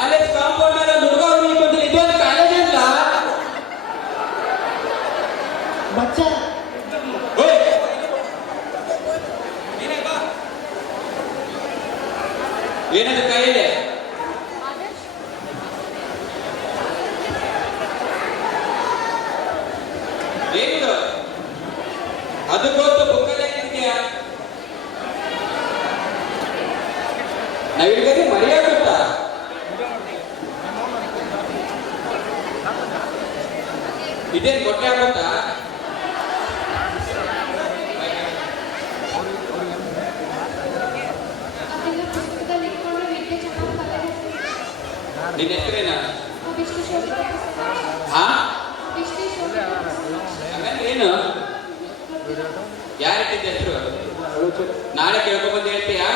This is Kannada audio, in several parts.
ಕಾಲೇಜ್ ಕಾಂಪೌಂಡ್ ಅಲ್ಲಿ ಹುಡುಗ ಹುಡುಗಿ ಬಂದ್ರೆ ಇದೊಂದು ಕಾಲೇಜ್ ಅಲ್ಲ ಬಚ್ಚ ಏನದು ಕೈಯಲ್ಲಿ ಏನಿದು ಅದು ಗೊತ್ತು ಬುಕ್ಕಲ್ಲಿ ಇದೆಯಾ ನಾವಿಲ್ಗದೆ ಮರೆಯಾಗುತ್ತಾ ಇದೇನು ಕೊಟ್ಟೆ ಆಗುತ್ತಾ ನಿನ್ನ ಹೆಸರೇನ ಹಾ ಏನು ಯಾರಿಟ್ಟಿದ್ದ ಹೆಸರು ನಾಳೆ ಕೇಳ್ಕೊಂಡ್ಬಂದು ಹೇಳ್ತೀಯಾ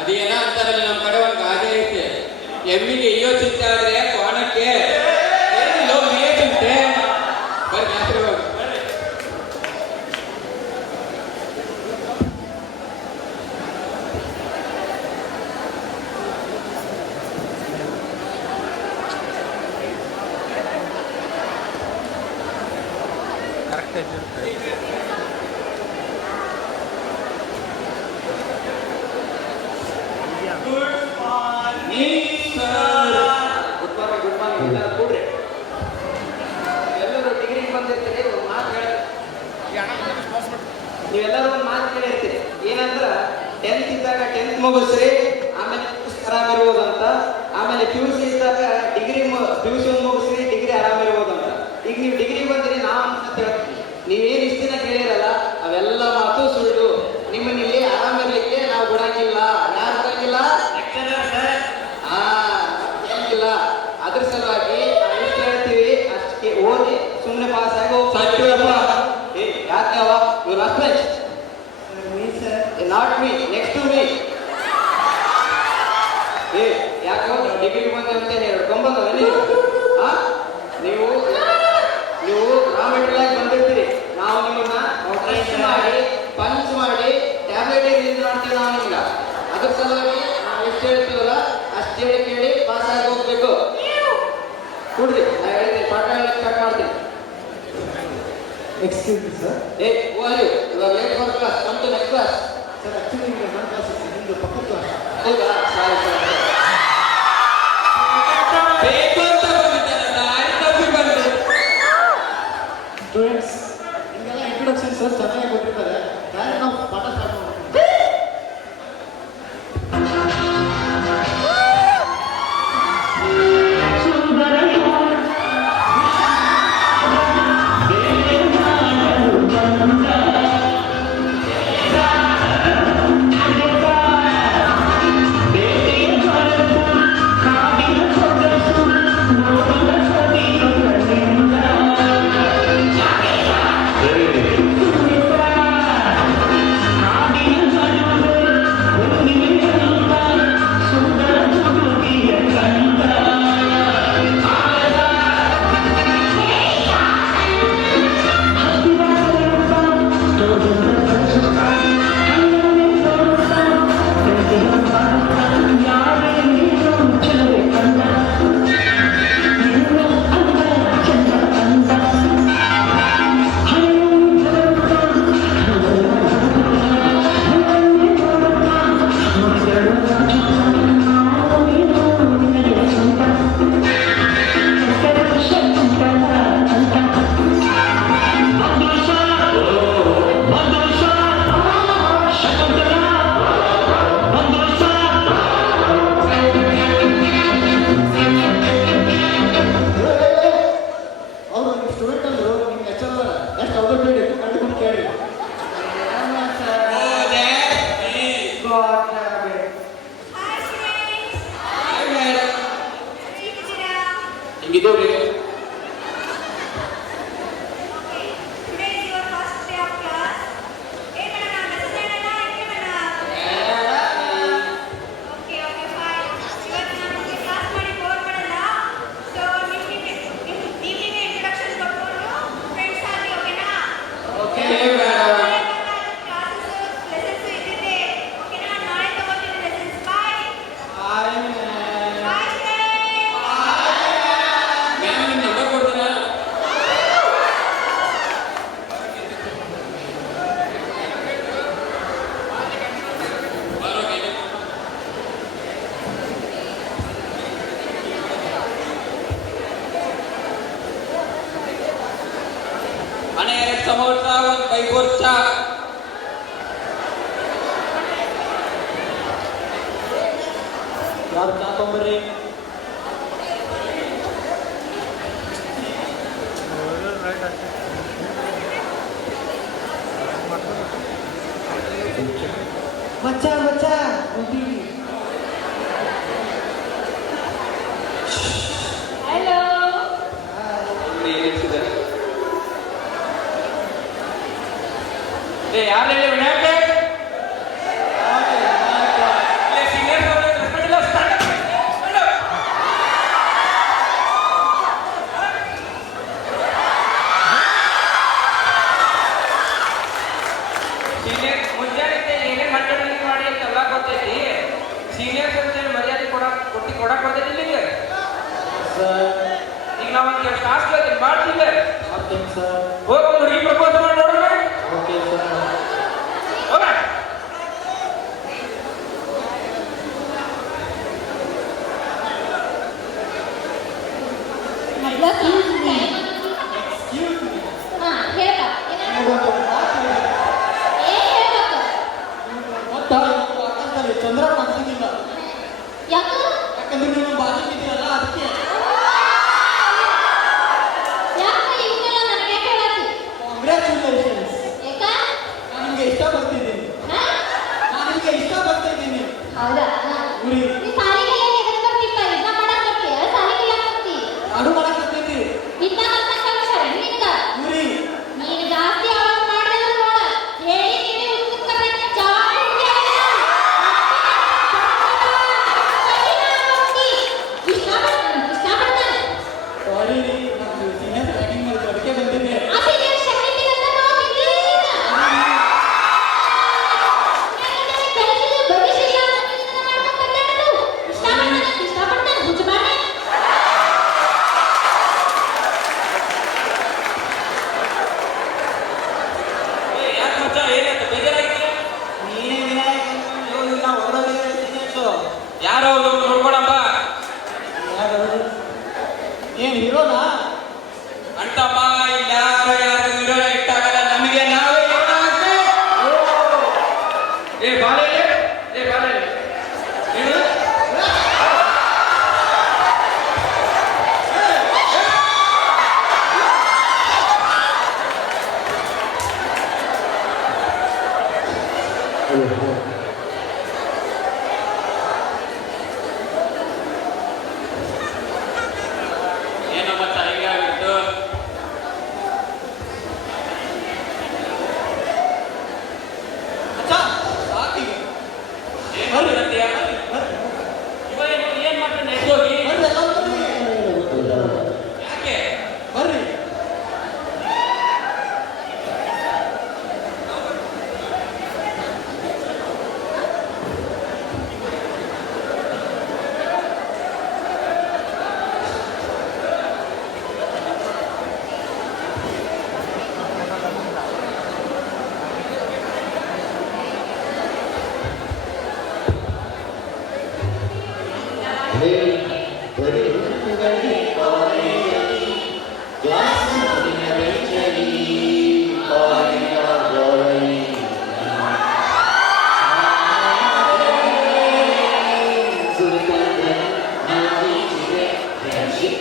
ಅದೇನ ಅಂತಾರಲ್ಲ ನಮ್ಮ ಕಡೆ ಒಂದು ಗಾದೆ ಐತೆ ಎಮ್ಮಿಗೆ ಅಯ್ಯೋ ಚಿಂತೆ ಆದ್ರೆ ಕೋಣಕ್ಕೆ ಏನಿಲ್ಲ ಮೇಜಂತೆ ಬರ್ರಿ ಹೆಸರು ಎಲ್ಲರೂ ಡಿಗ್ರಿಗೆ ಬಂದಿರ್ತೀರಿ ಒಂದು ಮಾತು ನೀವೆಲ್ಲರೂ ಒಂದು ಮಾತು ಕೇಳಿರ್ತೀರಿ ಏನಂದ್ರ 10th ಇದ್ದಾಗ 10th ಮುಗಿಸ್ರಿ ಆಮೇಲೆ ಆರಾಮಿರ್ಬೋದಂತ ಆಮೇಲೆ PUC ಇದ್ದಾಗ PUC ಮುಗಿಸ್ರಿ ಡಿಗ್ರಿ ಆರಾಮಿರ್ಬೋದಂತ ಈಗ ನೀವು ಡಿಗ್ರಿಗೆ ಬಂದಿರಿ ನಾವು ಅಂತ ಹೇಳ್ತೀವಿ ನೀವೇನು ಇಷ್ಟ ದಿನ ಕೇಳಿರಲ್ಲ ಅವೆಲ್ಲ ಮಾತು ಸುಳ್ಳು ನಿಮ್ಮನ್ನ ಇಲ್ಲಿ ಆರಾಮಿರ್ಲಿಕ್ಕೆ ನಾವು ಬಿಡಂಗಿಲ್ಲ ಯಾರು ಬಿಡಂಗಿಲ್ಲ ಏನಿಲ್ಲ ಅದ್ರ ಸಲುವಾಗಿ ನಾವು ಎಷ್ಟು ಹೇಳ್ತೀವಿ ಅಷ್ಟಕ್ಕೆ ಓದಿ ಸುಮ್ಮನೆ ಪಾಸ್ ಆಗಿ ಯಾಕೆ ಇವ್ರು ಅಸ್ಪೆಂಟ್ not me next to me ಯಾಕೆ ಡಿಗ್ರಿ ಬಂದ ಅಂತ ಹೇಳ್ಕೊಂಬಂದವ ನೀವು ರಾ ಮೆಟೀರಿಯಲ್ ಬಂದಿರ್ತೀರಿ ನಾವು ನಿಮ್ಮನ್ನ ಟ್ರಸ್ಟ್ ಮಾಡಿ ಪಂಚ್ ಮಾಡಿ ಟ್ಯಾಬ್ಲೆಟ್ ರಿಲೀಸ್ ಮಾಡ್ತೀವಿ ನಾವು ನಿಮ್ಗೆ ಅದ್ರ ಸಲುವಾಗಿ ನಾವು ಎಷ್ಟು ಹೇಳ್ತೀವಲ್ಲ ಅಷ್ಟು ಹೇಳಿ ಕೇಳಿ ಪಾಸ್ ಆಗಿ ಹೋಗ್ಬೇಕು ಕುಡ್ರಿ ನಾ ಹೇಳಿದ್ದೀನಿ ಪಾಠ ಹೇಳಕ್ಕೆ ಸ್ಟಾರ್ಟ್ ಮಾಡ್ತೀನಿ excuse me sir who are you? You are late for class. Come to next class. Sir actually ನಿಮಗೆ ನನ್ನ ಕ್ಲಾಸ್ ಇದೆ ನಿಮಗೆ ಪಕ್ಕದ ಕ್ಲಾಸ್ ಹೌದಾ ಸಾರಿ ಬೇಕು ಅಂತ ಬಂದಿದ್ದಾರಲ್ಲ ತಪ್ಪಿ ಬಂದು ಸ್ಟೂಡೆಂಟ್ಸ್ ನಿಮಗೆಲ್ಲ ಇಂಟ್ರೊಡಕ್ಷನ್ ಸರ್ ಚೆನ್ನಾಗಿ ಕೊಟ್ಟಿರ್ತಾರೆ ಯಾರು ನಾವು ಪಾಠ ಸ್ಟಾರ್ಟ್ ಮಾಡ್ತೀವಿ ಹೆಂಗಿದ್ದೇವ್ರಿ? Today is your first day of class. Hey, madam, message ಹೇಳಲ್ಲ, okay, madam. Okay, fine. ಯಾರು ಚಾ ತೊಗೊಂಬರ್ರಿ. ಮಚ್ಚ ಹೊಂಟೀವಿ. Hello. ಯಾರು ಹೇಳಿ ವಿನಾಯಕ ಸೀನಿಯರ್ ಸೀನಿಯರ್ ಮುಂಜಾನೆ ಏನೇನು ಮಾತಾಡಲಿ ಮಾಡಿ ಅಂತ ಎಲ್ಲ ಗೊತ್ತೈತಿ. ಸೀನಿಯರ್ಸ್ ಅಂತ ಮರ್ಯಾದೆ ಕೊಡಕ್ ಬರ್ತೈತಿ ನಿಮಗೆ. ಈಗ ನಾವು ಒಂದು ಟಾಸ್ಕ್ ಮಾಡ್ತೀವಿ. ಮಾಡ್ತೀನಿ ಸರ್. ಹೋಗಿ ಒಂದು ಹುಡುಗಿ ಪ್ರಪೋಸ್ ಮಾಡಿ ನೋಡೋಣ. Okay sir. ಹೋಗ ಮೊದ್ಲ ಕೇಳ್ತೀನಿ. Excuse me. ಹಾ, ಹೇಳ್ಕ. ನಿಮಗೊಂದು ಮಾತು ಇದೆ. ಏನ್ ಹೇಳ್ಬೇಕು? ಗೊತ್ತಾ, ಇವತ್ತು ಆಕಾಶದಲ್ಲಿ ಚಂದ್ರ ಕಾಣಿಸೋದಿಲ್ಲ. ಯಾಕ? ಯಾಕಂದ್ರೆ ನೀವು ಬಾಜಿಕಿದ್ದೀರಲ್ಲ, ಅದಕ್ಕೆ. ಯಾಕ ಇವನ್ನೆಲ್ಲ ನನಗೆ ಕೇಳತ್ತಿ? ಕಾಂಗ್ರ್ಯಾಚುಲೇಷನ್ಸ್. ಯಾಕ? ನಾನು ನಿಮಗೆ ಇಷ್ಟ ಬರ್ತಿದ್ದೀನಿ. ಹಾ? ನಾನು ನಿಮಗೆ ಇಷ್ಟ ಬರ್ತಿದ್ದೀನಿ. ಹೌದಾ? ಗುರಿ ನೀ ಸಾಲಿಗೆ ಏನ್ ಎದಕ್ ಬರ್ತಿಪ್ಪ? ಇದನ್ನ ಮಾಡಕ್ ಬರ್ತೀಯ? ಸಾಲಿಗೆ ಯಾಕ್ ಬರ್ತಿ? ನಾನು ಮಾಡಕತ್ತೈತಿ. ಇದನ್ನ ಕಲ್ತಂಗ್ ಕಲ್ಸ್ಯಾರ ನಿನಗ? ಗುರಿ ನೀನು ಜಾಸ್ತಿ ಆಳೋದ್ ಮಾಡ್ದೆ ನೋಡ. ಹೇಳಿ ಕೇಳಿ ಉತ್ತರ ಕರ್ನಾಟಕ ಜಾಸ್ತಿ ಹುಡ್ಗಿ ಆಗ್ಯಾಳ. ಇಷ್ಟಪಡ್ತಾನೆ. ಸಾರಿ ರೀ, ನಾನು ಸೀನಿಯರ್ ರ್ಯಾಗಿಂಗ್ ಮಾಡಿದ್ದು ಅದಕ್ಕೆ ಬಂದಿದ್ದೆ. ಆ ಸೀನಿಯರ್ ಶಕ್ತಿ ಅಂತ ನಾವು ತಿಂದಿಲ್ಲ. ಕಲಿಸಿದ ಭವಿಷ್ಯ ಮಾಡ್ಕೊಂಡು ಬಂದಾಡಲು. ಇಷ್ಟಪಡ್ತಾನೆ ಹುಚ್ಚ ಮಾಡಿ. ಯಾಕೆ ಮಚ್ಚ ಏನಾಯ್ತು ಬೇಜಾರಾಗಿತ್ತು? ನೀನೇ ವಿನಾಯಕ ನಾವು ಹೊರಡೋದಿಲ್ಲ ಸೀನಿಯರ್ಸು. ಯಾರೋ ಅವ್ರು ನೋಡ್ಕೊಳಪ್ಪ ಯಾರು? ಏನ್ ಹೀರೋನಾ? ಅಂತಮ್ಮ ಇಲ್ಲಿ ಯಾರು ವಿರೋಧ ಇಟ್ಟಾಗಲ್ಲ. ನಮಗೆ ನಾವೇ ಏನಾಗುತ್ತೆ? ಏ ಬಾಲೆ ಏನು ಏನೋ ಮತ್ತ ಹಿಂಗಾಗಿತ್ತು. ಅಚ್ಚ, ಸಾಕೀಗ. ಏನ್ ಮಾಡ್ತೀಯ? ಇವ ಏನ್ ಮಾಡ್ತಾನೆ ಎದ್ದೋಗಿ? ಬರ್ರಿ, ಎಲ್ಲ ಬರ್ರಿ. ಯಾಕೆ ಬರ್ರಿ. Friendship